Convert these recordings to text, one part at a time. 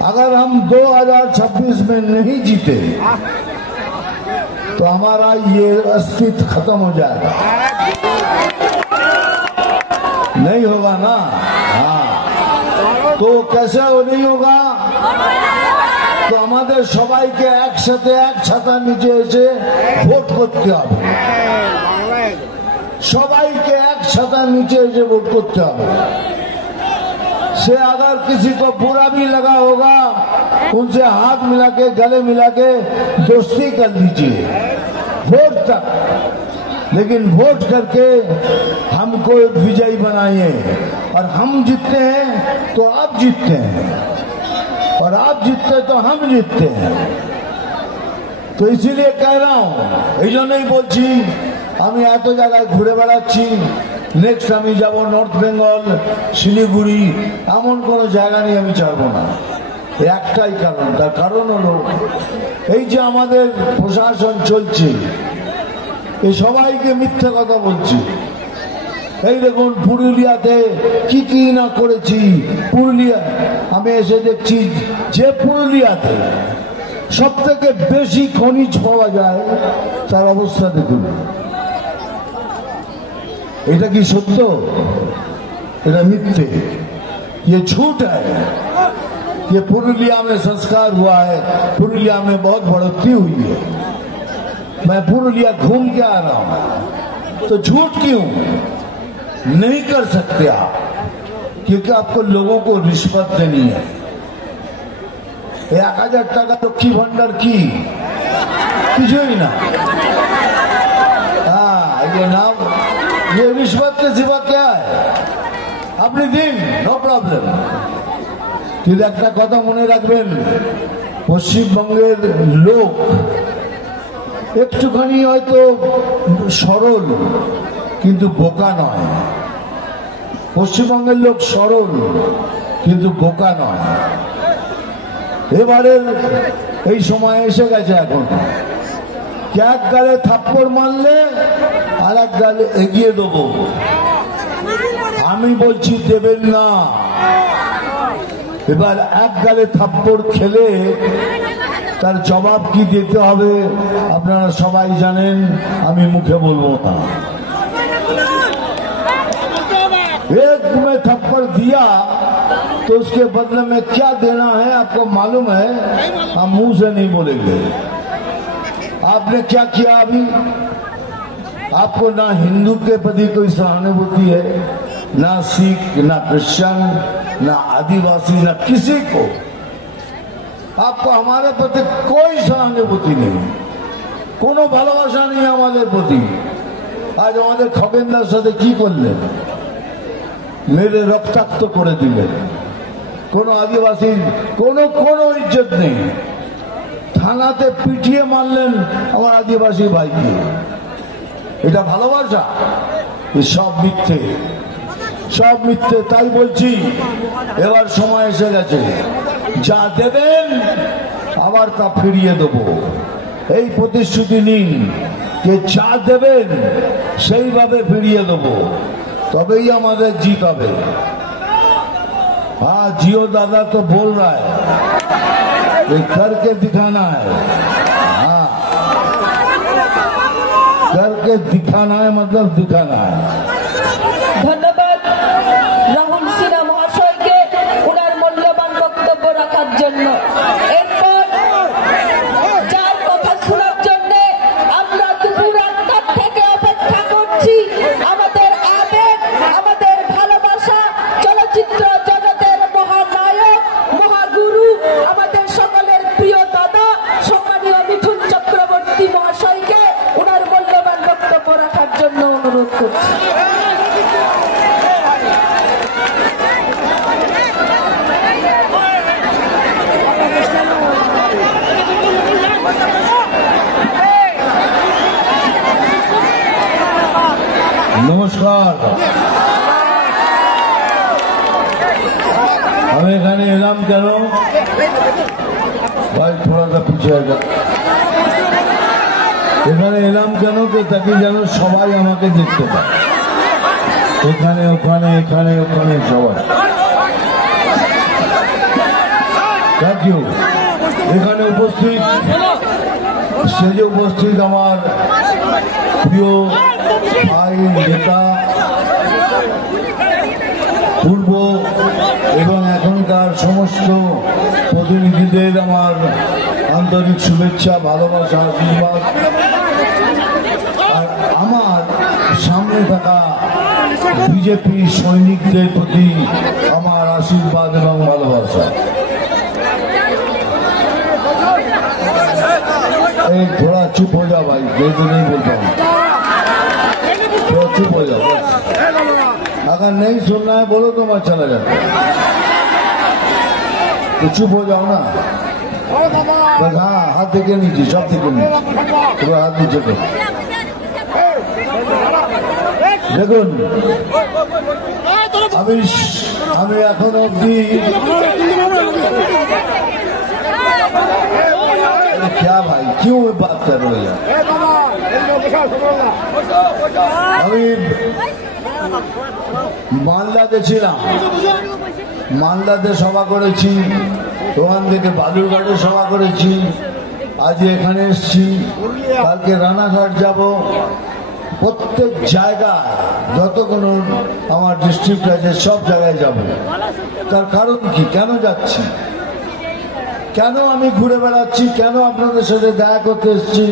अगर हम 2026 में नहीं जीते तो हमारा ये अस्तित्व खत्म हो जाएगा। नहीं होगा ना? हाँ, तो कैसे वो नहीं होगा? তো আমাদের সবাইকে একসাথে এক ছাতার নিচে এসে ভোট করতে হবে। সবাইকে এক ছাতার নিচে এসে ভোট করতে হবে। से अगर किसी को बुरा भी लगा होगा उनसे हाथ मिला के गले मिला के दोस्ती कर लीजिए वोट तक, लेकिन वोट करके हमको विजयी बनाइए। और हम जीतते हैं तो आप जीतते हैं, और आप जीतते तो हम जीतते हैं। तो इसीलिए कह रहा हूं, ये जो नहीं बोलছি আমি এত জায়গায় ঘুরে বেড়াচ্ছি, নেক্সট আমি যাব নর্থ বেঙ্গল, শিলিগুড়ি, এমন কোন জায়গা নিয়ে আমি ছাড়বো না। একটাই কারণ, তার কারণ হলো এই যে আমাদের প্রশাসন চলছে, এই সবাইকে মিথ্যা কথা বলছি। এই দেখুন পুরুলিয়াতে কি কি না করেছি। পুরুলিয়া আমি এসে দেখছি যে পুরুলিয়াতে সব থেকে বেশি খনিজ পাওয়া যায় তার অবস্থা দেখুন। এটা কি সত্য? এটা মিথ্যে, ये झूठ है। ये पुरुलिया में संस्कार हुआ है, पुरुलिया में बहुत बढ़ोतरी हुई है। मैं पुरुलिया घूम के आ रहा हूं, तो झूठ क्यों नहीं कर सकते आप? क्योंकि आपको लोगों को रिश्वत देनी है। 1000 টাকা লক্ষ্মী ভান্ডার কি কিছুই না। हाँ, ये नाम, ये रिश्वत के सिवा क्या है? अपनी दिन नो प्रॉब्लम। কিন্তু একটা কথা মনে রাখবেন, পশ্চিমবঙ্গের লোক একটুখানি হয়তো সরল কিন্তু বোকা নয়। পশ্চিমবঙ্গের লোক সরল কিন্তু বোকা নয়। এবারে এই সময় এসে গেছে এখন, এক গালে থাপ্পড় মারলে আর এক গালে এগিয়ে দেবো। আমি বলছি দেবেন না। এবার এক গালে থাপ্পড় খেলে তার জবাব কি দিতে হবে আপনারা সবাই জানেন, আমি মুখে বলবো না। एक में थप्पड़ दिया तो उसके बदले में क्या देना है आपको मालूम है? हम मुंह से नहीं बोलेंगे। आपने क्या किया अभी? आपको ना हिंदू के प्रति कोई सहानुभूति है, ना सिख, ना क्रिश्चियन, ना आदिवासी, ना किसी को। आपको हमारे प्रति कोई सहानुभूति नहीं, कोनो ভালোবাসা নেই আমাদের প্রতি। আজ আমাদের খগেনদার সাথে কি করলেন? মেরে রক্তাক্ত করে দিলেন। কোন আদিবাসী কোনো ইজ্জত নেই, থানাতে পিটিয়ে মারলেন আমার আদিবাসী ভাইকে। এটা ভালোবাসা? সব মিথ্যে, সব মিথ্যে। তাই বলছি এবার সময় এসে গেছে, যা দেবেন আবার তা ফিরিয়ে দেব। এই প্রতিশ্রুতি নিন যে যা দেবেন সেইভাবে ফিরিয়ে দেব, তবেই আমাদের जीत হবে। हाँ, जियो दादा तो बोल रहा है, करके दिखाना है। हाँ, करके दिखाना है, मतलब दिखाना है। ধন্যবাদ রাহুল সিনহা মহাশয়কে ওনার মূল্যবান বক্তব্য রাখার জন্য। এরপর যার কথা শোনার জন্য আমরা দুপুর 8টা থেকে অপেক্ষা করছি, আমাদের আবেগ, আমাদের ভালোবাসা, চলচ্চিত্র জগতের মহানায়ক, মহাগুরু, আমাদের সকলের প্রিয় দাদা সম্মানীয় মিঠুন চক্রবর্তী মহাশয়কে ওনার মূল্যবান বক্তব্য রাখার জন্য অনুরোধ করছি। নমস্কার। আমি এখানে এলাম কেন ভাই, থোড়াটা পিছিয়ে যা। এখানে এলাম কেন তাকে যেন সবাই আমাকে দেখতে পায়, এখানে ওখানে, এখানে ওখানে সবাই। Thank you. এখানে উপস্থিত স্টেজে উপস্থিত আমার প্রিয় ভাই নেতা, পূর্ব এবং এখনকার সমস্ত প্রতিনিধিদের আমার আন্তরিক শুভেচ্ছা, ভালোবাসা, আশীর্বাদ। আর আমার সামনে থাকা বিজেপি সৈনিকদের প্রতি আমার আশীর্বাদ এবং ভালোবাসা। एक थोड़ा चुप हो जाओ भाई, मैं तो नहीं बोलता हूँ, थोड़ा चुप हो जाओ बस। अगर नहीं सुनना है बोलो तो मैं चला जाता, तो चुप हो जाओ ना बस। हाँ, हाथ देखे नीचे, सब देखे नीचे, थोड़ा हाथ नीचे करो। দেখুন, আমি এখন অব্দি क्या भाई क्यों बात कर रहे हैं? আমি মালদাতে ছিলাম, মালদাতে সভা করেছি, ওখান থেকে বালুরঘাটে সভা করেছি, আজ এখানে এসছি, কালকে রানাঘাট যাব। প্রত্যেক জায়গায় যতগুলো আমার ডিস্ট্রিক্ট আছে সব জায়গায় যাব। তার কারণ কি, কেন যাচ্ছি, কেন আমি ঘুরে বেড়াচ্ছি, কেন আপনাদের সাথে দেখা করতে এসেছি?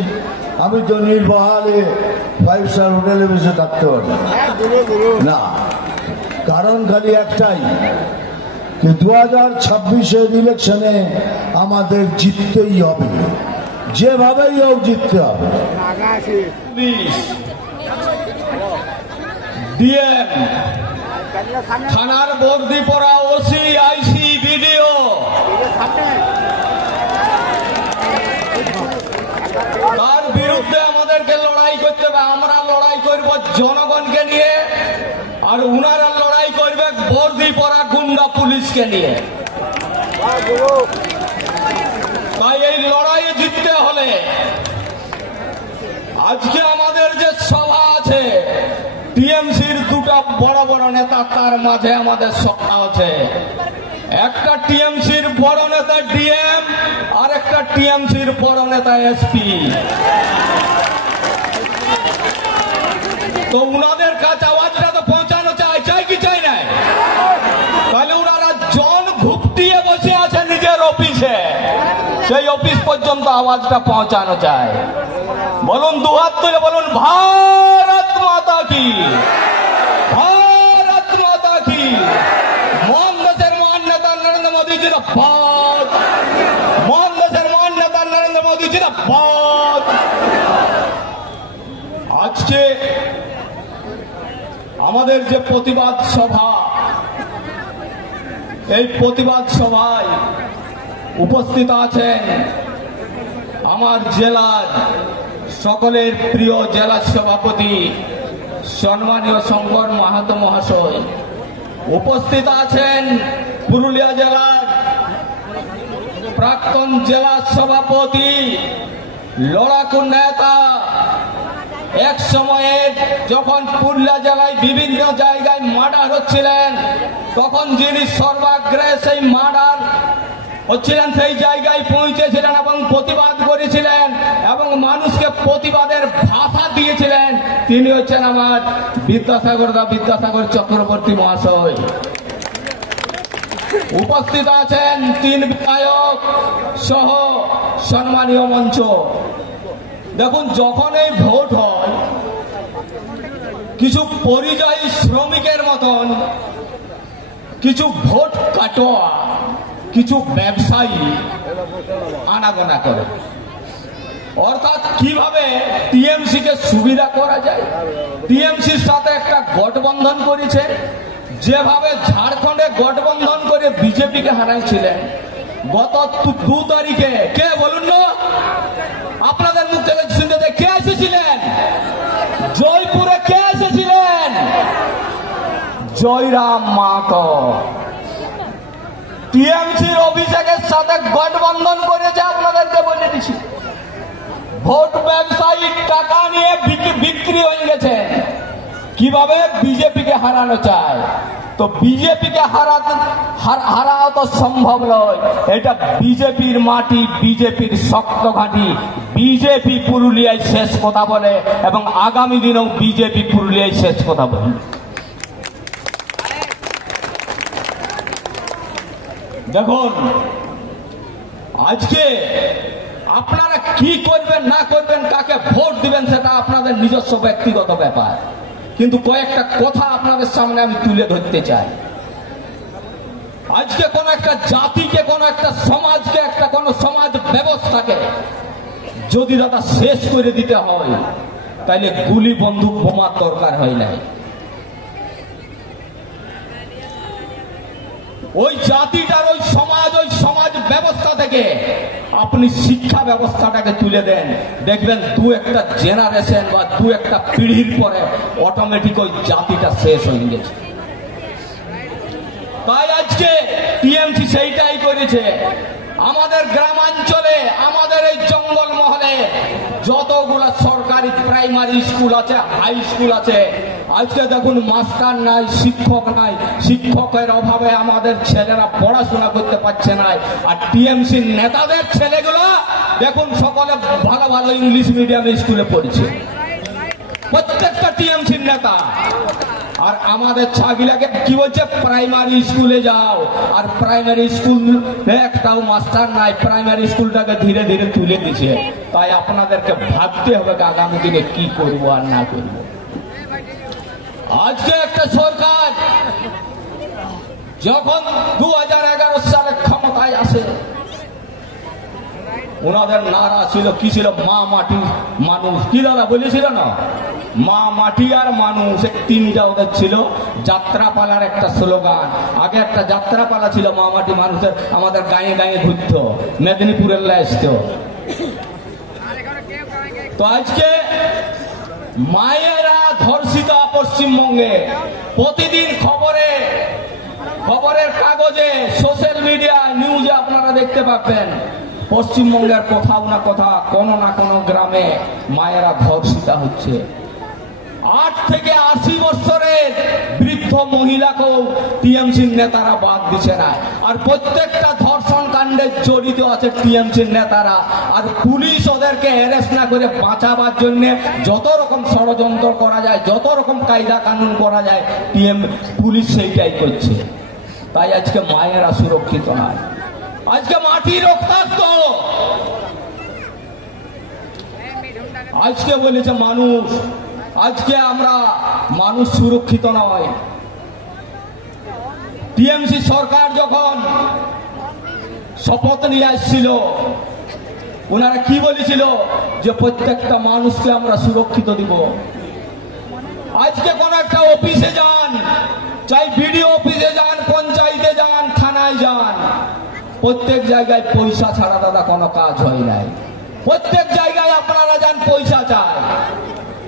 আমি তো নির্বহালে 5 স্টার হোটেলে বসে থাকতে পারি না। কারণ খালি একটাই, যে 2026-এর ইলেকশনে আমাদের জিততেই হবে, যেভাবেই হোক জিততে হবে। ডিএম, থানার বর্দি পড়া ওসি, আইসি, বিডিও, তার বিরুদ্ধে আমাদেরকে লড়াই করতে হবে। আমরা লড়াই করব জনগণকে নিয়ে, আর উনারা লড়াই করবে বর্দি পড়া গুন্ডা পুলিশকে নিয়ে। তাই এই লড়াইয়ে জিততে হলে আজকে আমাদের যে সভা আছে, টিএমসির দুটা বড় বড় নেতা, তার মাঝে আমাদের সভা আছে। একটা টিএমসির বড় নেতা ডিএম, আর একটা টিএমসির বড় নেতা এসপি। তো উনাদের কাছে আওয়াজটা তো পৌঁছানো চাই কি চাই না? তাহলে উনারা জন ঘুপটিয়ে বসে আছে নিজের অফিসে, সেই অফিস পর্যন্ত আওয়াজটা পৌঁছানো চায়। বলুন, দুহাত তুলে বলুন, ভারত মাতা কি, ভারত মাতা কি। মহান দেশের মহান নেতা নরেন্দ্র মোদী জিন্দাবাদ, মহান দেশের মহান নেতা নরেন্দ্র মোদী জিন্দাবাদ। আজকে আমাদের যে প্রতিবাদ সভা, এই প্রতিবাদ সভায় উপস্থিত আছেন আমার জেলার সকলের প্রিয় জেলা সভাপতি সম্মানীয় শঙ্কর মাহাতো মহাশয়। উপস্থিত আছেন পুরুলিয়া জেলার প্রাক্তন জেলা সভাপতি, লড়াকু নেতা, এক সময়ে যখন পুরুলিয়া জেলায় বিভিন্ন জায়গায় মার্ডার হচ্ছিলেন, তখন যিনি সর্বাগ্রে সেই মার্ডার হচ্ছিলেন সেই জায়গায় পৌঁছেছিলেন এবং প্রতিবাদ করেছিলেন এবং মানুষকে প্রতিবাদের ভাষা দিয়েছিলেন, তিনি হচ্ছেন আমার বিদ্যাসাগর চক্রবর্তী মহাশয়। উপস্থিত আছেন 3 বিধায়ক সহ সম্মানীয় মঞ্চ। দেখুন, যখন এই ভোট হয়, কিছু পরিযায়ী শ্রমিকের মতন কিছু ভোট কাটোয়া কিছু ব্যবসায়ী আনাগোনা করে, অর্থাৎ কিভাবে টিএমসি কে সুবিধা করা যায়। টিএমসির সাথে একটা গঠবন্ধন করেছে, যেভাবে ঝাড়খণ্ডে গঠবন্ধন করে বিজেপিকে হারাইছিলেন। গত 2 তারিখে কে বলুন না, আপনাদের মুখ থেকে শুনতে কে এসেছিলেন? জয়পুরে কে এসেছিলেন? জয়রাম মাহাতো। টিএমসির অভিষেকের সাথে গঠবন্ধন করেছে, আপনাদেরকে বলে দিচ্ছি। ভোট ব্যবসায়ী টাকা নিয়ে বিক্রি হয়ে গেছে, কিভাবে বিজেপিকে হারানো চায়। তো বিজেপিকে হারাও তো সম্ভব নয়। এটা বিজেপির মাটি, বিজেপির শক্ত ঘাঁটি। বিজেপি পুরুলিয়ায় শেষ কথা বলে এবং আগামী দিনেও বিজেপি পুরুলিয়ায় শেষ কথা বলে। দেখুন, আজকে আপনারা কি করবেন না করবেন, কাকে ভোট দিবেন, সেটা আপনাদের নিজস্ব ব্যক্তিগত ব্যাপার, কিন্তু কয়েকটা কথা আপনাদের সামনে আমি তুলে ধরতে চাই। আজকে কোন একটা জাতিকে, কোন একটা সমাজকে, একটা কোন সমাজ ব্যবস্থাকে যদি দাদা শেষ করে দিতে হয়, তাইলে গুলি বন্দুক বোমার দরকার হয় নাই। ওই জাতিটার, ওই সমাজ ব্যবস্থা থেকে আপনি শিক্ষা ব্যবস্থাটাকে তুলে দেন, দেখবেন দু একটা জেনারেশন বা দু একটা পিঢ়ির পরে অটোমেটিক ওই জাতিটা শেষ হয়ে গেছে। তাই আজকে টিএমসি সেইটাই করেছে। আমাদের গ্রামাঞ্চলে, আমাদের এই জঙ্গল মহলে যতগুলা সরকারি প্রাইমারি স্কুল আছে, হাই স্কুল আছে, আজকে দেখুন মাস্টার নাই, শিক্ষক নাই। শিক্ষকের অভাবে আমাদের ছেলেরা পড়াশোনা করতে পারছে না। আর টিএমসি নেতাদের ছেলেগুলো দেখুন সকলে ভালো ভালো ইংলিশ মিডিয়াম স্কুলে পড়ছে, প্রত্যেকটা টিএমসির নেতা। আর আমাদের ছাগিলাকে কি বলছে, প্রাইমারি স্কুলে যাও। আর প্রাইমারি স্কুল একটাও মাস্টার নাই, প্রাইমারি স্কুলটাকে ধীরে ধীরে তুলে দিচ্ছে। তাই আপনাদেরকে ভাবতে হবে আগামী দিনে কি করবো আর না করবো। আজকে একটা সরকার যখন 2011 সালে ক্ষমতায় আসে, ওনাদের নারা ছিল কি ছিল, মা মাটি মানুষ। কি দাদা বলেছিল না, মা মাটি আর মানুষ, তিনটা ওদের ছিল। যাত্রাপালার একটা স্লোগান, আগে একটা যাত্রাপালা ছিল মা মাটি মানুষের, আমাদের গায়ে গায়ে ঘুরত, মেদিনীপুরের লাইস্ত। তো আজকে মায়েরা ধর্ষিত পশ্চিমবঙ্গে প্রতিদিন খবরের কাগজে, সোশ্যাল মিডিয়া, নিউজে আপনারা দেখতে পাবেন। পশ্চিমবঙ্গের কোথাও না কোথাও, কোনো না কোনো গ্রামে মায়েরা ধর্ষিতা হচ্ছে। 8 থেকে 80 বছরের বৃদ্ধ মহিলাকেও টিএমসির নেতারা বাদ দিচ্ছে না। আর প্রত্যেকটা ধর্ষণ কাণ্ডে জড়িত আছে টিএমসির নেতারা। আর পুলিশ ওদেরকে অ্যারেস্ট না করে বাঁচাবার জন্য যত রকম ষড়যন্ত্র করা যায়, যত রকম কায়দা কানুন করা যায়, পুলিশ সেইটাই করছে। তাই আজকে মায়েরা সুরক্ষিত নয়। আজকে মাটি রক্তাক্ত। আজকে বলেছে মানুষ, আজকে আমরা মানুষ সুরক্ষিত নয়। টিএমসি সরকার যখন শপথ নিয়ে আসছিল, ওনারা কি বলেছিল, যে প্রত্যেকটা মানুষকে আমরা সুরক্ষিত দিব। আজকে কোন একটা অফিসে যান, চাই বিডিও অফিসে যান, পঞ্চায়েতে যান, থানায় যান, প্রত্যেক জায়গায় পয়সা ছাড়া দাদা কোনো কাজ হয় নাই। প্রত্যেক জায়গায় আপনারা যান, পয়সা চায়।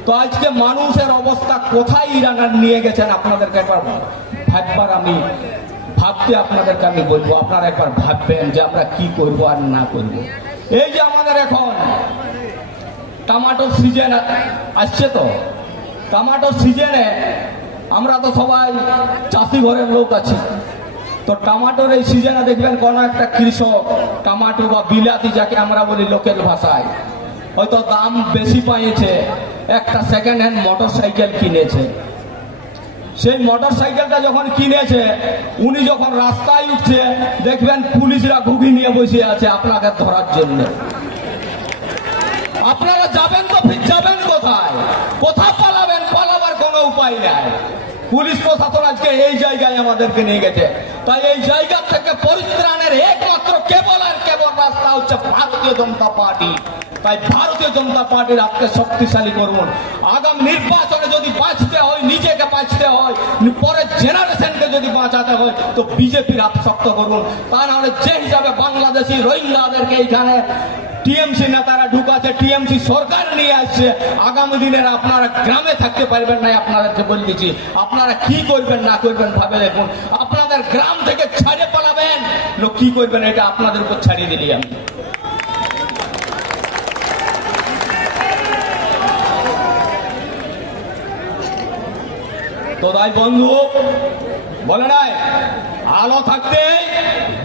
তো আজকে মানুষের অবস্থা কোথায় ইরানার নিয়ে গেছেন, আপনাদেরকে একবার ভাবতে আপনাদেরকে আমি বলবো, আপনারা একবার ভাববেন যে আমরা কি করবো আর না করব। এই যে আমাদের এখন টমেটোর সিজন আসছে, তো টমেটোর সিজনে আমরা তো সবাই চাষি ঘরের লোক আছি। তো টমেটোর এই সিজনে দেখবেন কোন একটা কৃষক টমেটো বা বিলাতি, যাকে আমরা বলি লোকেল ভাষায়, হয়তো দাম বেশি পাইছে, একটা সেকেন্ড হ্যান্ড মোটর সাইকেল কিনেছে। সেই মোটর সাইকেলটা যখন কিনেছে, উনি যখন রাস্তায় উঠছে, দেখবেন পুলিশরা ঘুঘি নিয়ে বসে আছে আপনাকে ধরার জন্য। আপনারা যাবেন তো ফির যাবেন কোথায়? কোথায় পালাবেন? পালাবার কোনো উপায় নাই। পুলিশ প্রশাসন আজকে এই জায়গায় আমাদেরকে নিয়ে গেছে। তাই এই জায়গা থেকে পরিত্রাণের একমাত্র কেবল আর কেবল রাস্তা হচ্ছে ভারতীয় জনতা পার্টি। তাই ভারতীয় জনতা পার্টির হাতকে শক্তিশালী করুন। আগামী নির্বাচনে যদি বাঁচতে হয়, নিজেকে বাঁচতে হয়, পরের জেনারেশনকে যদি বাঁচাতে হয়, তো বিজেপির হাত শক্ত করুন। তা না হলে যে হিসাবে বাংলাদেশি রোহিঙ্গাদেরকে এইখানে টিএমসি নেতারা ঢুকাচ্ছে, টিএমসি সরকার নিয়ে আসছে, আগামী দিনের আপনারা গ্রামে থাকতে পারবেন না। আপনাদেরকে বলে দিচ্ছি, আপনারা কি করবেন না করবেন ভাবে দেখুন। আপনাদের গ্রাম থেকে ছাড়ে পালাবেন, কি করবেন এটা আপনাদের উপর ছাড়িয়ে দিলি আমি। তো তাই বন্ধু, বলে নাই আলো থাকতে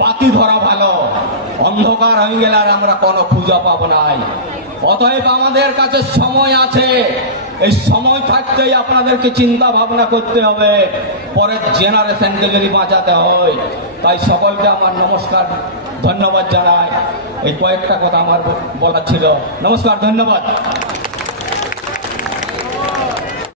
বাতি ধরা ভালো, অন্ধকার হয়ে গেলে আর আমরা কোনো খুঁজে পাবো নাই। অতএব আমাদের কাছে সময় আছে, এই সময় থাকতেই আপনাদেরকে চিন্তা ভাবনা করতে হবে পরের জেনারেশনকে যদি বাঁচাতে হয়। তাই সকলকে আমার নমস্কার, ধন্যবাদ জানাই। এই কয়েকটা কথা আমার বলার ছিল। নমস্কার, ধন্যবাদ।